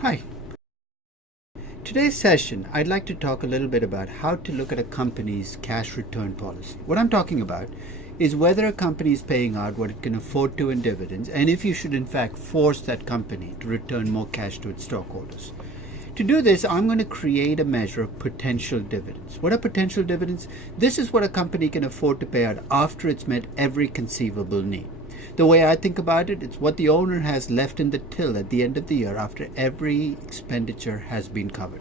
Hi. Today's session, I'd like to talk a little bit about how to look at a company's cash return policy. What I'm talking about is whether a company is paying out what it can afford to in dividends, and if you should in fact force that company to return more cash to its stockholders. To do this, I'm going to create a measure of potential dividends. What are potential dividends? This is what a company can afford to pay out after it's met every conceivable need. The way I think about it, it's what the owner has left in the till at the end of the year after every expenditure has been covered.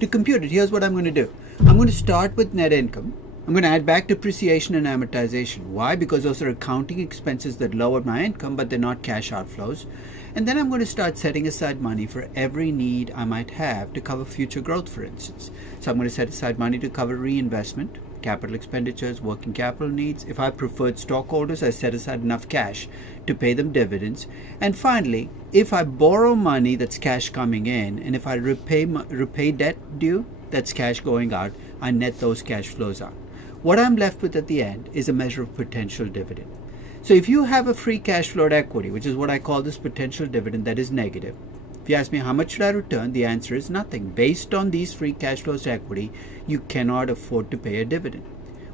To compute it, here's what I'm going to do. I'm going to start with net income. I'm going to add back depreciation and amortization. Why? Because those are accounting expenses that lower my income, but they're not cash outflows. And then I'm going to start setting aside money for every need I might have to cover future growth, for instance. So I'm going to set aside money to cover reinvestment, capital expenditures, working capital needs. If I preferred stockholders, I set aside enough cash to pay them dividends. And finally, if I borrow money, that's cash coming in, and if I repay debt due, that's cash going out, I net those cash flows out. What I'm left with at the end is a measure of potential dividend. So if you have a free cash flowed equity, which is what I call this potential dividend, that is negative, if you ask me how much should I return, the answer is nothing. Based on these free cash flows to equity, you cannot afford to pay a dividend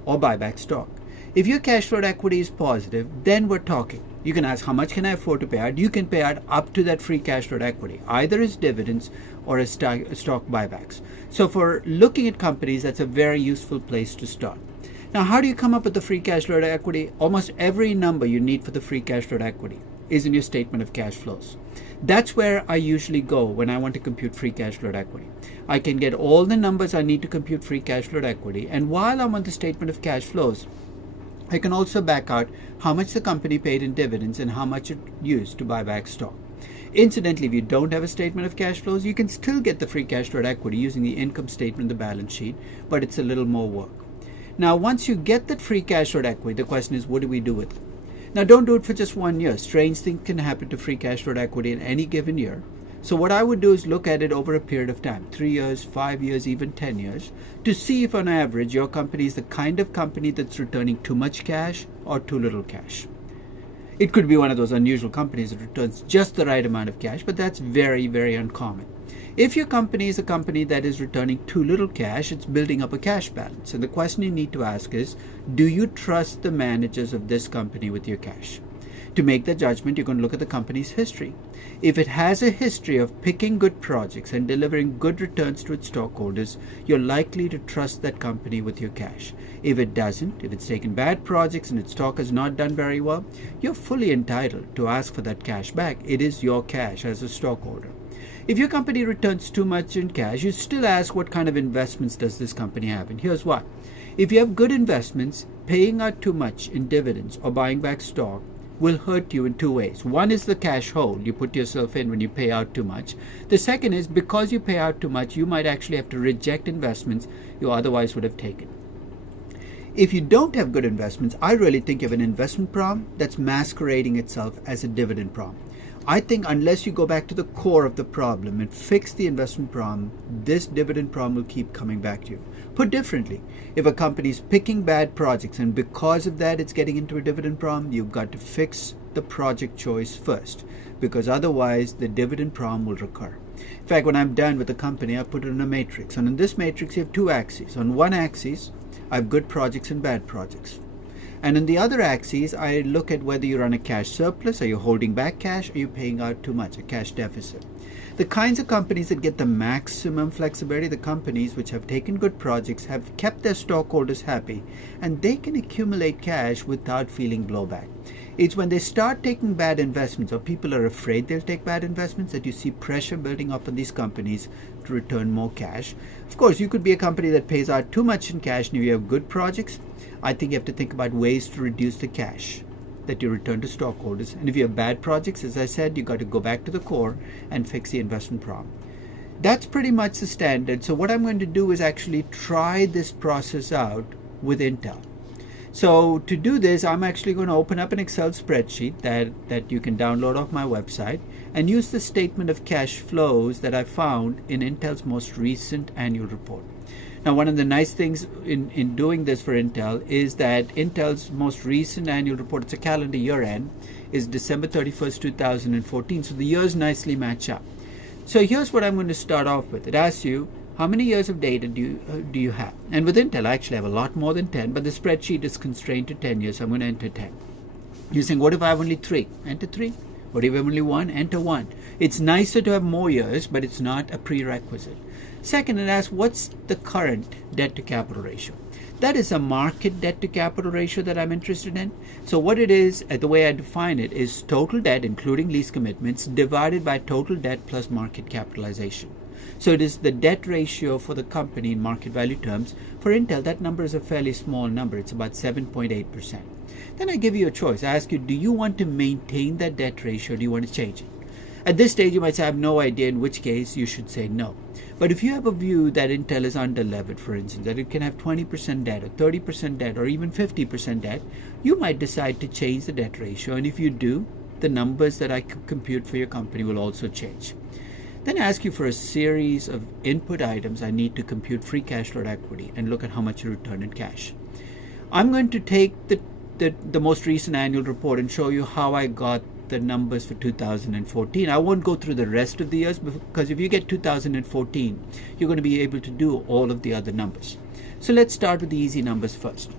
or buy back stock. If your cash flowed equity is positive, then we're talking. You can ask, how much can I afford to pay out? You can pay out up to that free cash flowed equity, either as dividends or as stock buybacks. So for looking at companies, that's a very useful place to start. Now, how do you come up with the free cash flowed equity? Almost every number you need for the free cash flowed equity is in your statement of cash flows. That's where I usually go when I want to compute free cash flowed equity. I can get all the numbers I need to compute free cash flowed equity, and while I'm on the statement of cash flows, I can also back out how much the company paid in dividends and how much it used to buy back stock. Incidentally, if you don't have a statement of cash flows, you can still get the free cash flowed equity using the income statement, the balance sheet, but it's a little more work. Now, once you get that free cash flowed equity, the question is, what do we do with it? Now, don't do it for just 1 year. Strange things can happen to free cash flowed equity in any given year. So what I would do is look at it over a period of time, 3 years, 5 years, even 10 years, to see if on average your company is the kind of company that's returning too much cash or too little cash. It could be one of those unusual companies that returns just the right amount of cash, but that's very, very uncommon. If your company is a company that is returning too little cash, it's building up a cash balance. And the question you need to ask is, do you trust the managers of this company with your cash? To make the judgment, you're going to look at the company's history. If it has a history of picking good projects and delivering good returns to its stockholders, you're likely to trust that company with your cash. If it doesn't, if it's taken bad projects and its stock has not done very well, you're fully entitled to ask for that cash back. It is your cash as a stockholder. If your company returns too much in cash, you still ask, what kind of investments does this company have? And here's why. If you have good investments, paying out too much in dividends or buying back stock will hurt you in two ways. One is the cash hole you put yourself in when you pay out too much. The second is, because you pay out too much, you might actually have to reject investments you otherwise would have taken. If you don't have good investments, I really think you have an investment problem that's masquerading itself as a dividend problem. I think unless you go back to the core of the problem and fix the investment problem, this dividend problem will keep coming back to you. Put differently, if a company is picking bad projects and because of that it's getting into a dividend problem, you've got to fix the project choice first, because otherwise the dividend problem will recur. In fact, when I'm done with a company, I put it in a matrix. And in this matrix, you have two axes. On one axis, I have good projects and bad projects. And in the other axis, I look at whether you're on a cash surplus, are you holding back cash, are you paying out too much, a cash deficit. The kinds of companies that get the maximum flexibility, the companies which have taken good projects, have kept their stockholders happy, and they can accumulate cash without feeling blowback. It's when they start taking bad investments, or people are afraid they'll take bad investments, that you see pressure building up on these companies to return more cash. Of course, you could be a company that pays out too much in cash, and if you have good projects, I think you have to think about ways to reduce the cash that you return to stockholders. And if you have bad projects, as I said, you've got to go back to the core and fix the investment problem. That's pretty much the standard. So what I'm going to do is actually try this process out with Intel. So to do this, I'm actually going to open up an Excel spreadsheet that you can download off my website and use the statement of cash flows that I found in Intel's most recent annual report. Now, one of the nice things in doing this for Intel is that Intel's most recent annual report, it's a calendar year end, is December 31st, 2014. So the years nicely match up. So here's what I'm going to start off with. It asks you, how many years of data do you have? And with Intel, I actually have a lot more than 10, but the spreadsheet is constrained to 10 years, so I'm going to enter 10. You're saying, what if I have only 3? Enter 3. What if I have only 1? Enter 1. It's nicer to have more years, but it's not a prerequisite. Second, it asks, what's the current debt-to-capital ratio? That is a market debt-to-capital ratio that I'm interested in. So what it is, the way I define it, is total debt, including lease commitments, divided by total debt plus market capitalization. So it is the debt ratio for the company in market value terms. For Intel, that number is a fairly small number. It's about 7.8%. Then I give you a choice. I ask you, do you want to maintain that debt ratio or do you want to change it? At this stage, you might say, I have no idea, in which case you should say no. But if you have a view that Intel is under-levered, for instance, that it can have 20% debt or 30% debt or even 50% debt, you might decide to change the debt ratio. And if you do, the numbers that I compute for your company will also change. Then I ask you for a series of input items. I need to compute free cash flow equity and look at how much you return in cash. I'm going to take the most recent annual report and show you how I got the numbers for 2014. I won't go through the rest of the years because if you get 2014, you're going to be able to do all of the other numbers. So let's start with the easy numbers first.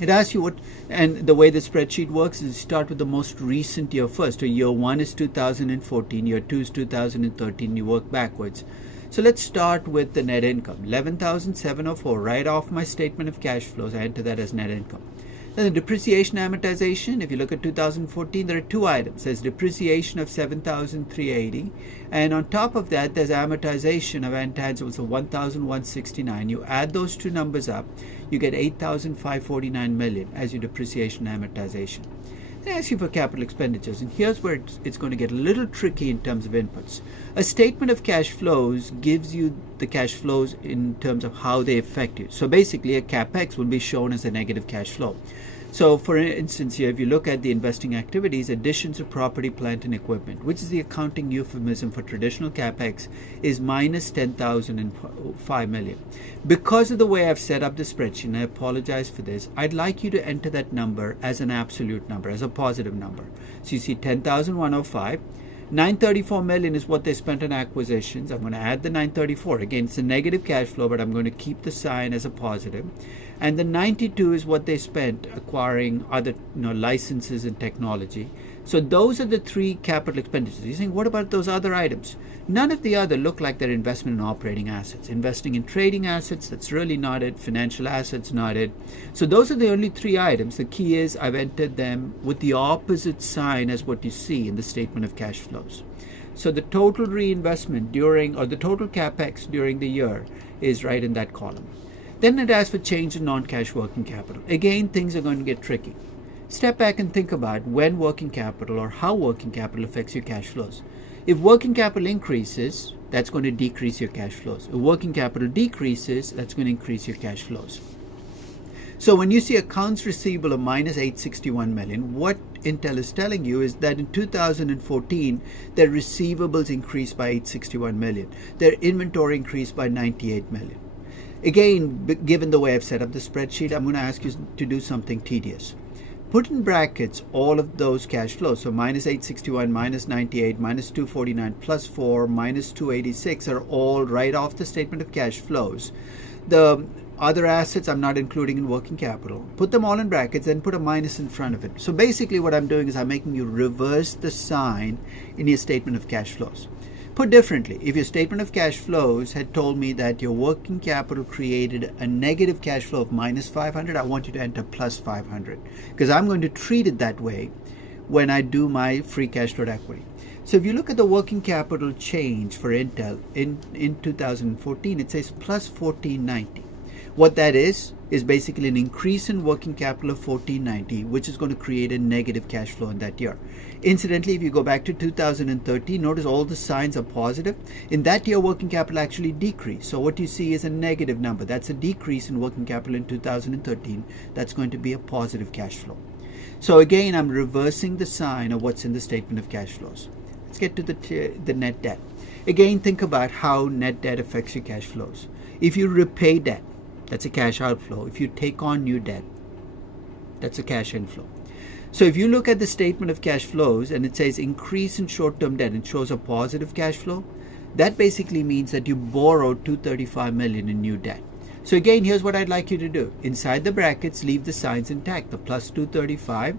It asks you what, and the way the spreadsheet works is you start with the most recent year first. So year 1 is 2014, year 2 is 2013, you work backwards. So let's start with the net income. 11,704, right off my statement of cash flows, I enter that as net income. Then the depreciation amortization, if you look at 2014, there are two items. There's depreciation of 7,380, and on top of that, there's amortization of intangibles of 1,169. You add those two numbers up, you get 8,549 million as your depreciation amortization. They ask you for capital expenditures, and here's where it's going to get a little tricky in terms of inputs. A statement of cash flows gives you the cash flows in terms of how they affect you. So basically, a capex will be shown as a negative cash flow. So for instance here, if you look at the investing activities, additions of property, plant, and equipment, which is the accounting euphemism for traditional capex, is minus 10,005 million. Because of the way I've set up the spreadsheet, and I apologize for this, I'd like you to enter that number as an absolute number, as a positive number. So you see 10,105. 934 million is what they spent on acquisitions. I'm going to add the 934. Again, it's a negative cash flow, but I'm going to keep the sign as a positive. And the 92 is what they spent acquiring other licenses and technology. So those are the three capital expenditures. You're saying, what about those other items? None of the other look like they're investment in operating assets. Investing in trading assets, that's really not it. Financial assets, not it. So those are the only three items. The key is I've entered them with the opposite sign as what you see in the statement of cash flows. So the total reinvestment during, or the total capex during the year is right in that column. Then it asks for change in non-cash working capital. Again, things are going to get tricky. Step back and think about when working capital or how working capital affects your cash flows. If working capital increases, that's going to decrease your cash flows. If working capital decreases, that's going to increase your cash flows. So when you see accounts receivable of minus 861 million, what Intel is telling you is that in 2014, their receivables increased by 861 million. Their inventory increased by 98 million. Again, given the way I've set up the spreadsheet, I'm going to ask you to do something tedious. Put in brackets all of those cash flows. So minus 861, minus 98, minus 249, plus 4, minus 286 are all right off the statement of cash flows. The other assets I'm not including in working capital. Put them all in brackets and put a minus in front of it. So basically what I'm doing is I'm making you reverse the sign in your statement of cash flows. Put differently, if your statement of cash flows had told me that your working capital created a negative cash flow of minus 500, I want you to enter plus 500 because I'm going to treat it that way when I do my free cash flow equity. So if you look at the working capital change for Intel in 2014, it says plus 1490. What that is basically an increase in working capital of 1490, which is going to create a negative cash flow in that year. Incidentally, if you go back to 2013, notice all the signs are positive. In that year, working capital actually decreased. So what you see is a negative number. That's a decrease in working capital in 2013. That's going to be a positive cash flow. So again, I'm reversing the sign of what's in the statement of cash flows. Let's get to the net debt. Again, think about how net debt affects your cash flows. If you repay debt, that's a cash outflow. If you take on new debt, that's a cash inflow. So if you look at the statement of cash flows and it says increase in short-term debt, it shows a positive cash flow. That basically means that you borrowed $235 million in new debt. So again, here's what I'd like you to do. Inside the brackets, leave the signs intact. The plus 235,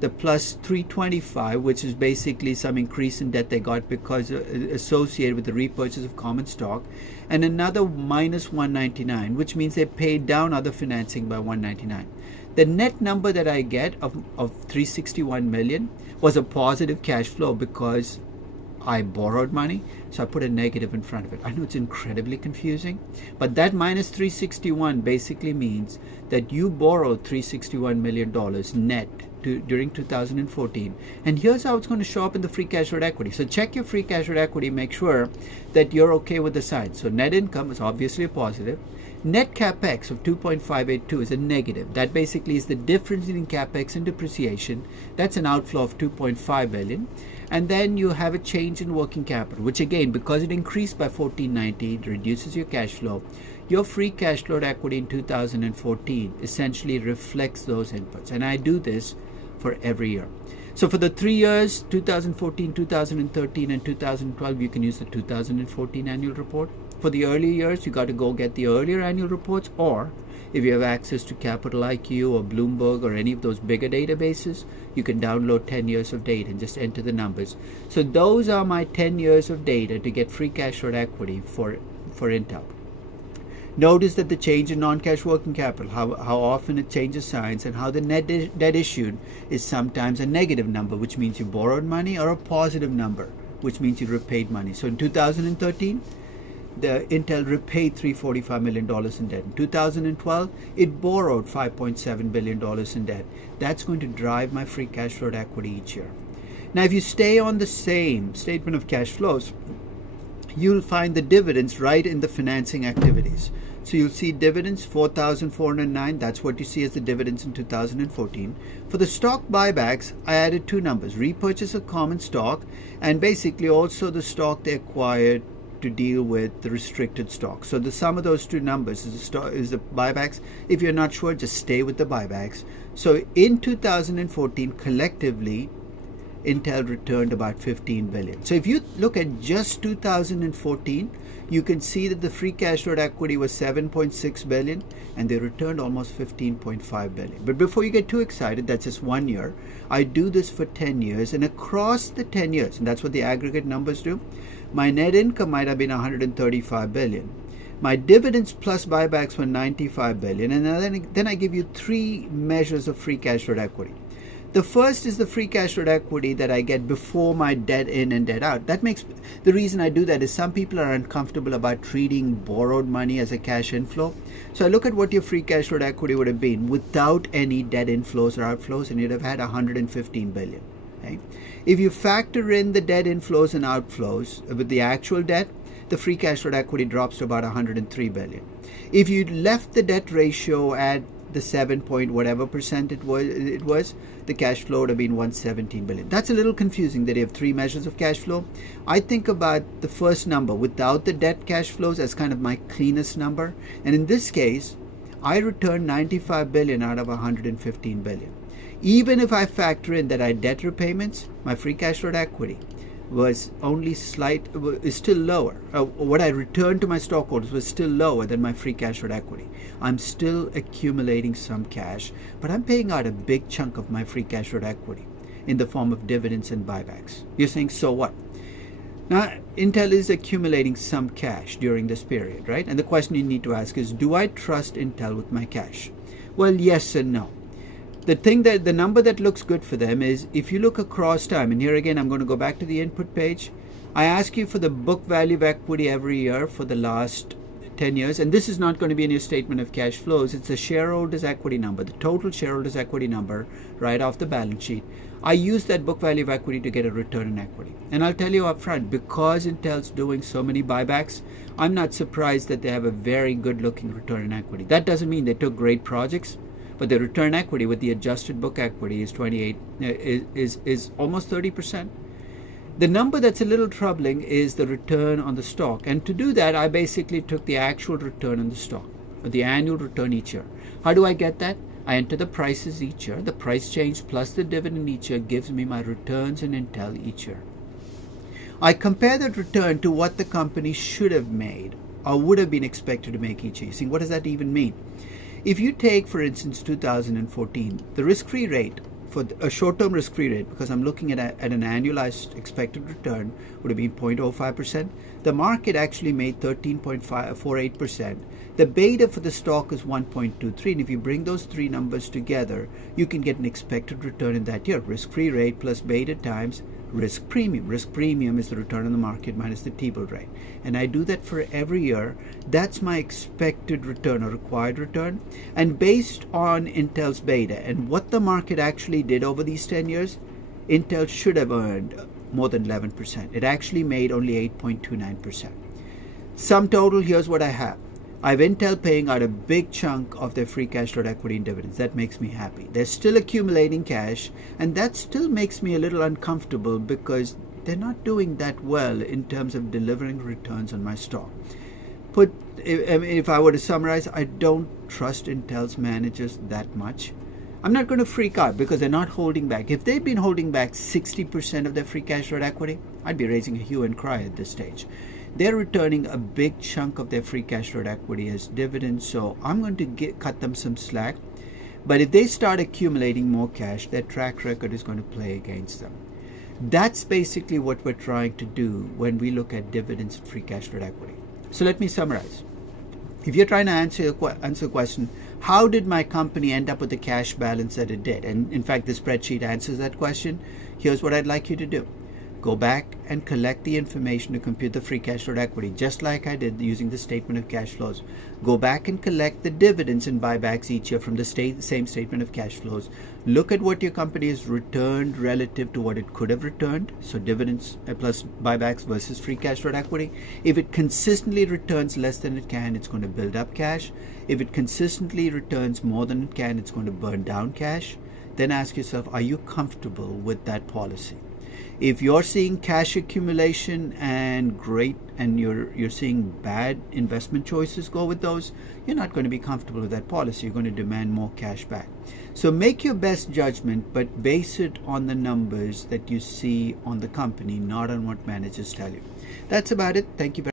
the plus 325, which is basically some increase in debt they got because associated with the repurchase of common stock, and another minus 199, which means they paid down other financing by 199. The net number that I get of 361 million was a positive cash flow because I borrowed money, so I put a negative in front of it. I know it's incredibly confusing, but that minus 361 basically means that you borrowed $361 million net during 2014. And here's how it's going to show up in the free cash flow equity. So check your free cash flow equity, make sure that you're okay with the signs. So net income is obviously a positive. Net capex of 2.582 is a negative. That basically is the difference in capex and depreciation. That's an outflow of 2.5 billion. And then you have a change in working capital, which again, because it increased by 1490, it reduces your cash flow. Your free cash flow equity in 2014 essentially reflects those inputs. And I do this for every year. So for the 3 years, 2014, 2013, and 2012, you can use the 2014 annual report. For the early years, you got to go get the earlier annual reports, or if you have access to Capital IQ or Bloomberg or any of those bigger databases, you can download 10 years of data and just enter the numbers. So those are my 10 years of data to get free cash flow equity for Intel. Notice that the change in non-cash working capital, how often it changes signs, and how the net debt issued is sometimes a negative number, which means you borrowed money, or a positive number, which means you repaid money. So in 2013, the Intel repaid $345 million in debt. In 2012, it borrowed $5.7 billion in debt. That's going to drive my free cash flow equity each year. Now, if you stay on the same statement of cash flows, you'll find the dividends right in the financing activities. So you'll see dividends 4,409. That's what you see as the dividends in 2014. For the stock buybacks, I added two numbers: repurchase of common stock, and basically also the stock they acquired to deal with the restricted stock. So the sum of those two numbers is the buybacks. If you're not sure, just stay with the buybacks. So in 2014, collectively, Intel returned about 15 billion. So if you look at just 2014, you can see that the free cash flow equity was 7.6 billion and they returned almost 15.5 billion. But before you get too excited, that's just 1 year. I do this for 10 years, and across the 10 years, and that's what the aggregate numbers do, my net income might have been 135 billion. My dividends plus buybacks were 95 billion. And then I give you three measures of free cash flow equity. The first is the free cash flow equity that I get before my debt in and debt out. That makes the reason I do that is some people are uncomfortable about treating borrowed money as a cash inflow. So I look at what your free cash flow equity would have been without any debt inflows or outflows, and you'd have had 115 billion. Okay? If you factor in the debt inflows and outflows with the actual debt, the free cash flow equity drops to about 103 billion. If you left the debt ratio at the 7 point whatever percent it was, the cash flow would have been 117 billion. That's a little confusing that you have three measures of cash flow. I think about the first number without the debt cash flows as kind of my cleanest number. And in this case, I returned 95 billion out of 115 billion. Even if I factor in that I had debt repayments, my free cash flow equity was only is still lower. What I returned to my stockholders was still lower than my free cash flow equity. I'm still accumulating some cash, but I'm paying out a big chunk of my free cash flow equity in the form of dividends and buybacks. You're saying, so what? Now, Intel is accumulating some cash during this period, right? And the question you need to ask is, do I trust Intel with my cash? Well, yes and no. The number that looks good for them is if you look across time, and here again I'm going to go back to the input page. I ask you for the book value of equity every year for the last 10 years, and this is not going to be in your statement of cash flows. It's the shareholders equity number, the total shareholders equity number right off the balance sheet. I use that book value of equity to get a return on equity. And I'll tell you up front, because Intel's doing so many buybacks, I'm not surprised that they have a very good looking return on equity. That doesn't mean they took great projects, but the return equity with the adjusted book equity is is almost 30%. The number that's a little troubling is the return on the stock. And to do that, I basically took the actual return on the stock, or the annual return each year. How do I get that? I enter the prices each year. The price change plus the dividend each year gives me my returns in Intel each year. I compare that return to what the company should have made or would have been expected to make each year. See, what does that even mean? If you take, for instance, 2014, the risk-free rate for a short-term risk-free rate, because I'm looking at an annualized expected return, would have been 0.05%. The market actually made 13.48%. The beta for the stock is 1.23, and if you bring those three numbers together, you can get an expected return in that year. Risk-free rate plus beta times risk premium. Risk premium is the return on the market minus the T-bill rate. And I do that for every year. That's my expected return or required return. And based on Intel's beta and what the market actually did over these 10 years, Intel should have earned more than 11%. It actually made only 8.29%. Sum total, here's what I have. I have Intel paying out a big chunk of their free cash flow equity in dividends. That makes me happy. They're still accumulating cash, and that still makes me a little uncomfortable because they're not doing that well in terms of delivering returns on my stock. If I were to summarize, I don't trust Intel's managers that much. I'm not going to freak out because they're not holding back. If they've been holding back 60% of their free cash flow equity, I'd be raising a hue and cry at this stage. They're returning a big chunk of their free cash flow equity as dividends, so I'm going to cut them some slack. But if they start accumulating more cash, their track record is going to play against them. That's basically what we're trying to do when we look at dividends and free cash flow equity. So let me summarize. If you're trying to answer the question, how did my company end up with the cash balance that it did? And in fact, the spreadsheet answers that question. Here's what I'd like you to do. Go back and collect the information to compute the free cash flow equity, just like I did using the statement of cash flows. Go back and collect the dividends and buybacks each year from the same statement of cash flows. Look at what your company has returned relative to what it could have returned. So dividends plus buybacks versus free cash flow equity. If it consistently returns less than it can, it's going to build up cash. If it consistently returns more than it can, it's going to burn down cash. Then ask yourself, are you comfortable with that policy? If you're seeing cash accumulation and you're seeing bad investment choices go with those, you're not going to be comfortable with that policy. You're going to demand more cash back. So make your best judgment, but base it on the numbers that you see on the company, not on what managers tell you. That's about it. Thank you very much.